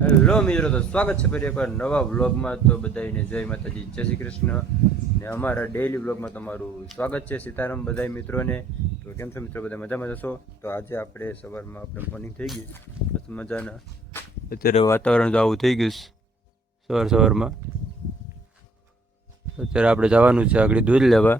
Hello મિત્રો, તો સ્વાગત છે ફરી એકવાર નવા વ્લોગમાં. તો બધાને જય માતાજી, જય શ્રી કૃષ્ણ. ને અમારા ડેઈલી વ્લોગમાં તમારું સ્વાગત છે. સીતારામ બધા મિત્રોને. તો કેમ છો મિત્રો? બધા મજામાં જશો? તો આજે આપણે સવારમાં આપણે મોર્નિંગ થઈ ગઈ બસ મજાના. અત્યારે વાતાવરણ તો આવું થઈ ગયું સવારમાં. અત્યારે આપણે જવાનું છે આગળ દૂધ લેવા.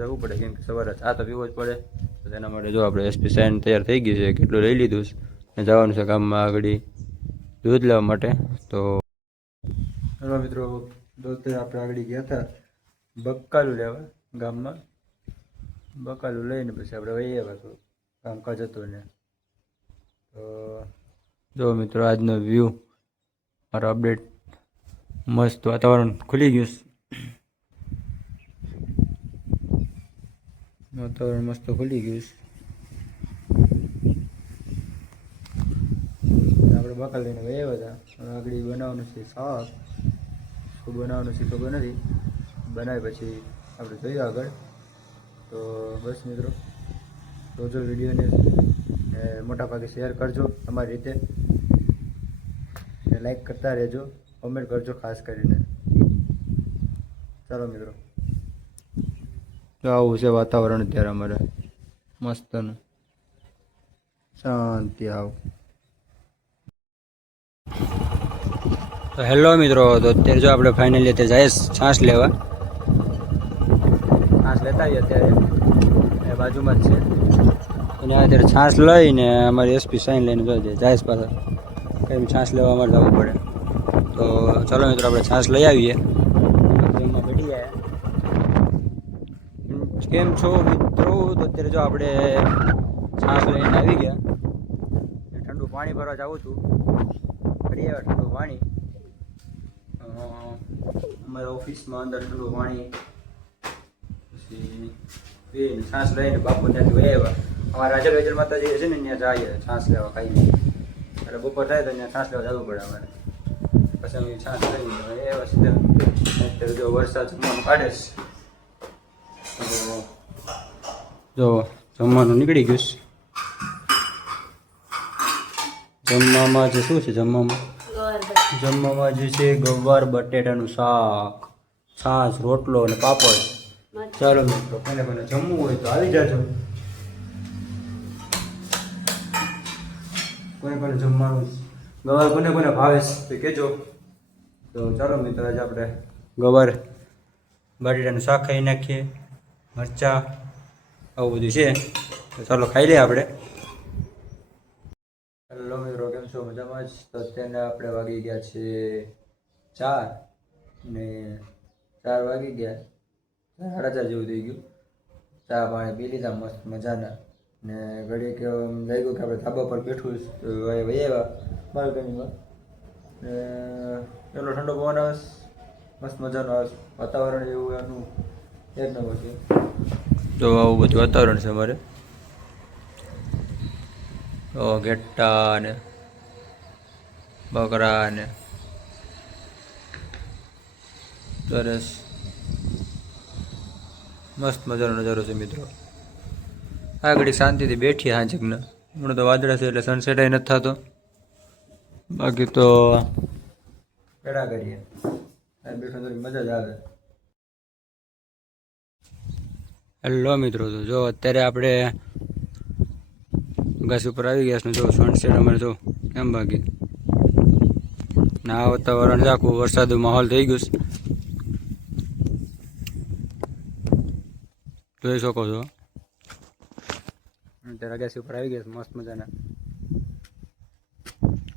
જવું પડે, કેમ કે સવારે ચા તો પીવો જ પડે. તો તેના માટે જો આપણે એસપી સાઇન તૈયાર થઈ ગઈ છે, કેટલું લઈ લીધું છે ને જવાનું છે ગામમાં આગળ દૂધ લેવા માટે. તો હેલો મિત્રો, દોસ્તે આપણે આગળ ગયા હતા બકાલું લેવા ગામમાં. બકાલું લઈને પછી આપણે વહી આવ્યા તો કામકાજ હતું ને. તો જો મિત્રો, આજનો વ્યૂ મારો અપડેટ. મસ્ત વાતાવરણ ખુલી ગયું છે. વાતાવરણ મસ્ત ખુલી ગયું છે. આપણે બકાલ લઈને ગયા હતા. આગળ બનાવવાનું છે શાક. શું બનાવવાનું છે ખબર નથી, બનાવી પછી આપણે જોઈએ આગળ. તો બસ મિત્રો, જોજો વિડીયોને મોટા ભાગે શેર કરજો તમારી રીતે, ને લાઈક કરતા રહેજો, કોમેન્ટ કરજો ખાસ કરીને. ચાલો મિત્રો, તો આવું છે વાતાવરણ અત્યારે અમારે મસ્તનું, શાંતિ આવું. તો હેલો મિત્રો, તો અત્યારે જો આપણે ફાઇનલી અત્યારે જઈએ છાશ લેવા. છાશ લેતા આવીએ અત્યારે, એ બાજુમાં જ છે. અને અત્યારે છાશ લઈને અમારી એસપી સાઈન લઈને જોઈએ જાયશ પાસે કંઈ છાશ લેવા અમારે જવું પડે. તો ચાલો મિત્રો, આપણે છાશ લઈ આવીએ. જમવા બેઠી જાય. કેમ છો મિત્રો? તો અત્યારે જો આપણે છાશ લઈને આવી ગયા. ઠંડુ પાણી ભરવા જવું હતું, ફરી આવ્યા ઠંડુ પાણી. અમારા ઓફિસમાં અંદર ઠંડુ પાણી પછી પીને છાશ લઈને બાપુ ત્યાંથી વહી આવ્યા. અમારા રાજર માતાજી છે ને, ત્યાં જઈએ છાશ લેવા ખાઈને. એટલે બપોર થાય તો ત્યાં છાશ લેવા જવું પડે અમારે. પછી અમે છાશ લઈને એવા સીધા. અત્યારે જો વરસાદ જમવાનું કાઢે છે, જો જમવાનું નીકળી ગયું છે. જમવામાં જે શું છે? જમવામાં જે છે ગવાર બટેટાનું શાક, છાશ, રોટલો અને પાપડ. ચાલો મિત્રો, કોને કોને જમવું હોય તો આવી જાજો. કોને કોને જમવાનું ગવાર કોને કોને ભાવે તો કહેજો. તો ચાલો મિત્રો, આજે આપણે ગવાર બટેટાનું શાક ખાઈ નાખીએ, મરચાં આવું બધું છે. તો ચાલો ખાઈ લઈએ આપણે. હેલો મિત્રો, કેમ છો? મજામાં જ? તો અત્યારે આપણે વાગી ગયા છે 4 ને 4 વાગી ગયા, 4:30 જેવું થઈ ગયું. ચા પાણી પી લીધા મસ્ત મજાના. ને ઘડીક લાગ્યું કે આપણે ધાબા પર બેઠું તો વહી આવ્યા બાલ્કનીમાં. ને એટલો ઠંડો પવન આવે, મસ્ત મજાનો આવે, વાતાવરણ એવું એનું એક નંબર છે. તો આવું બધું વાતાવરણ છે અમારે. ઘેટા ને બકરા ને સરસ મસ્ત મજાનો નજારો છે મિત્રો. આ ઘડી શાંતિથી બેઠી હાંજકને. હમણાં તો વાદળા છે એટલે સનસેટ નથી થતો. બાકી તો પેડા કરીએ, બેઠો થોડી મજા જ આવે. હેલો મિત્રો, તો જો અત્યારે આપણે ઘાસ ઉપર આવી ગયા છે. જો સનસેટ અમારે જો કેમ બાકી ના વાતાવરણ આખું વરસાદનું માહોલ થઈ ગયું છે, જોઈ શકો છો. અત્યારે ઘાસ ઉપર આવી ગયા છે મસ્ત મજાના.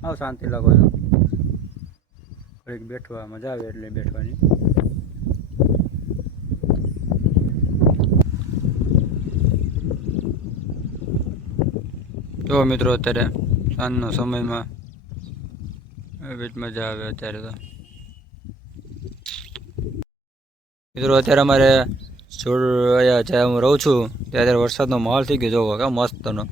આવ શાંતિ લાગો છો, ઘડીક બેઠવા મજા આવે એટલે બેઠવાની. જો મિત્રો, અત્યારે સાંજનો સમયમાં એવી જ મજા આવે અત્યારે તો. મિત્રો અત્યારે અમારે જ્યાં હું રહું છું ત્યાં અત્યારે વરસાદનો માહોલ થઈ ગયો. જોવો કે મસ્તનો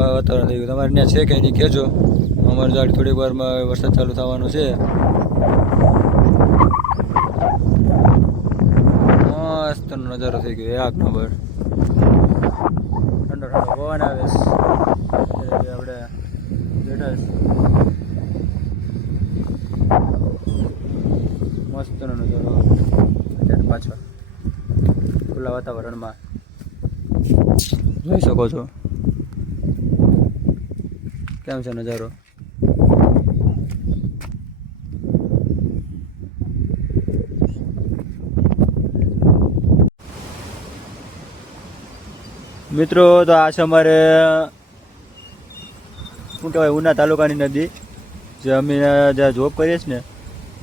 વાતાવરણ થઈ ગયું. તમારે ત્યાં છે કે નહીં કહેજો. અમારે જાડી થોડીક વારમાં વરસાદ ચાલુ થવાનો છે. મસ્તનો નજારો થઈ ગયો, એક નંબર. ઠંડો પવન આવે છે આપણે બેઠા મસ્તનો નજારો અત્યારે પાછળ ખુલ્લા વાતાવરણમાં જોઈ શકો છો કેમ છે નજારો. મિત્રો તો આ છે અમારે શું કહેવાય ઉના તાલુકાની નદી જે અમે જ્યાં જોબ કરીએ છીએ ને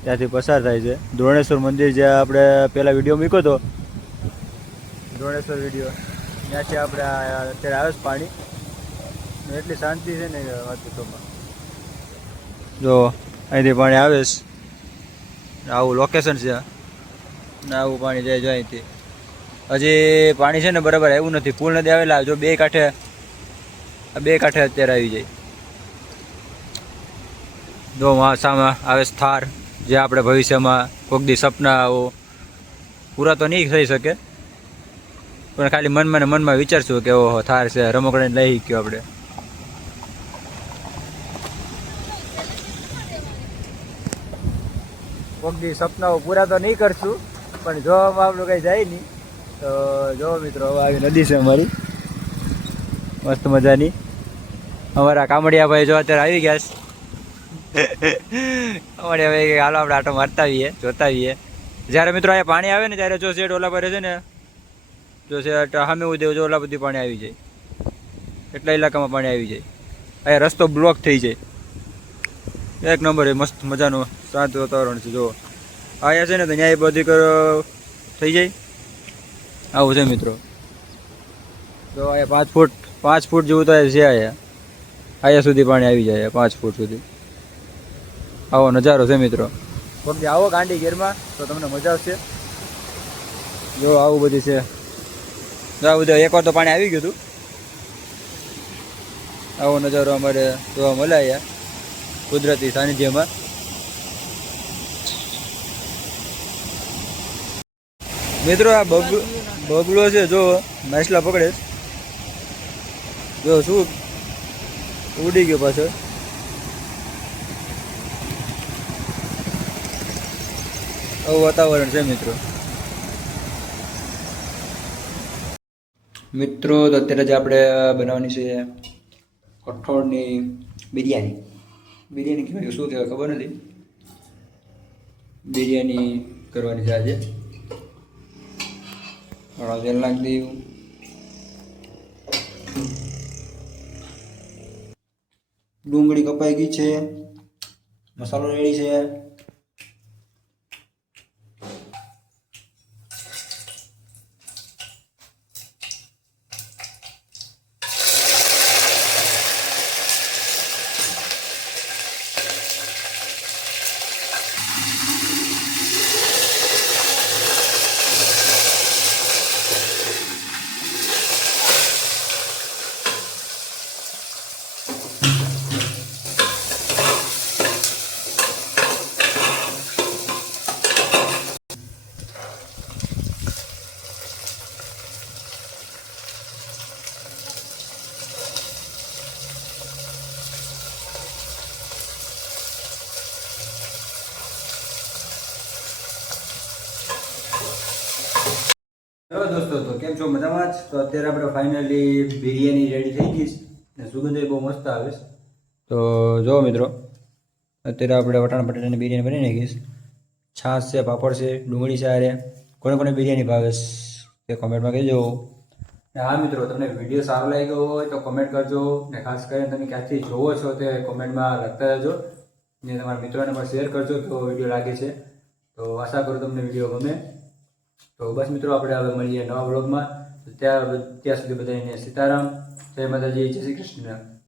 ત્યાંથી પસાર થાય છે. દ્રોણેશ્વર મંદિર જ્યાં આપણે પહેલાં વિડીયો મૂક્યો હતો દ્રોણેશ્વર વિડીયો ત્યાંથી આપણે અત્યારે આવે છે પાણી. એટલી શાંતિ છે ને વાતોમાં જો અહીંથી પાણી આવે છે. આવું લોકેશન છે ને આવું પાણી જાય જો અહીંથી. હજી પાણી છે ને બરાબર આવ્યું નથી. પુલ નથી આવેલા. જો બે કાંઠે અત્યારે આવી જાય. જો સામે આવે થાર જે આપણે ભવિષ્યમાં કોઈક દી સપના આવો પૂરા તો નહીં થઈ શકે પણ ખાલી મનમાં ને મનમાં વિચારશું કે ઓહો થાર છે રમકડાને લઈ ગયો આપણે. કોઈક દી સપનાઓ પૂરા તો નહીં કરશું પણ જો આપણું કંઈ જાય નહીં તો જો મિત્રો હવે આવી નદી છે અમારી મસ્ત મજાની. અમારા કામડિયા ભાઈ જો અત્યારે આવી ગયા છે. કામડિયા ભાઈ હાલો આપણે આટો મારતા આવીએ જોતા આવીએ. જ્યારે મિત્રો અહીંયા પાણી આવે ને ત્યારે જો શેડ ઓલા પર છે ને જો શેડ સામે ઉદે જો ઓલા બધી પાણી આવી જાય. એટલા ઇલાકામાં પાણી આવી જાય. અહીંયા રસ્તો બ્લોક થઈ જાય. એક નંબર એ મસ્ત મજાનું શાંત વાતાવરણ છે. જો અહીંયા છે ને તો ત્યાં બધી થઈ જાય આવું છે મિત્રો. જો અહીંયા 5 ફૂટ જેવું તો છે. અહીંયા સુધી પાણી આવી જાય 5 ફૂટ સુધી. આવો નજારો છે મિત્રો. વખતે આવો ગાંડી ગેરમાં તો તમને મજા આવશે. જો આવું બધું છે. જો આવું બધું એકવાર તો પાણી આવી ગયું હતું. આવો નજારો અમારે જોવા મળે અહીંયા કુદરતી સાનિધ્યમાં. મિત્રો આ બગલો છે જો માછલા પકડે જો શું ઉડી ગયો પાછળ. આવું વાતાવરણ છે મિત્રો. મિત્રો તો અત્યારે જ આપણે બનાવવાની છે કઠોળની બિરયાની કહેવાય શું કહેવાય ખબર નથી. બિરયાની કરવાની છે આજે. તેલ નાખી દઉં. ડુંગળી કપાઈ ગઈ છે. મસાલો રેડી છે. હેલો દોસ્તો, તો કેમ છો? મજામાં જ? તો અત્યારે આપણે ફાઇનલી બિરયાની રેડી થઈ ગઈ છે ને સુગંધ બહુ મસ્ત આવે છે. તો જો મિત્રો અત્યારે આપણે વટાણા બટાટાની બિરયાની બની નાખી છે. છાશ છે, પાપડ છે, ડુંગળી છે. આરે કોને કોને બિરયાની ભાવે તે કોમેન્ટમાં કહેજો. ને હા મિત્રો, તમને વિડીયો સારો લાગ્યો હોય તો કોમેન્ટ કરજો ને ખાસ કરીને તમે ક્યાંથી જોવો છો તે કોમેન્ટમાં લખતા રહેજો ને તમારા મિત્રોને પણ શેર કરજો કેવો વિડીયો લાગે છે. તો આશા કરું તમને વિડીયો ગમે. તો બસ મિત્રો, આપણે હવે મળીએ નવા બ્લોગમાં. ત્યાં સુધી બધાને સીતારામ, જય માતાજી, જય શ્રી કૃષ્ણ.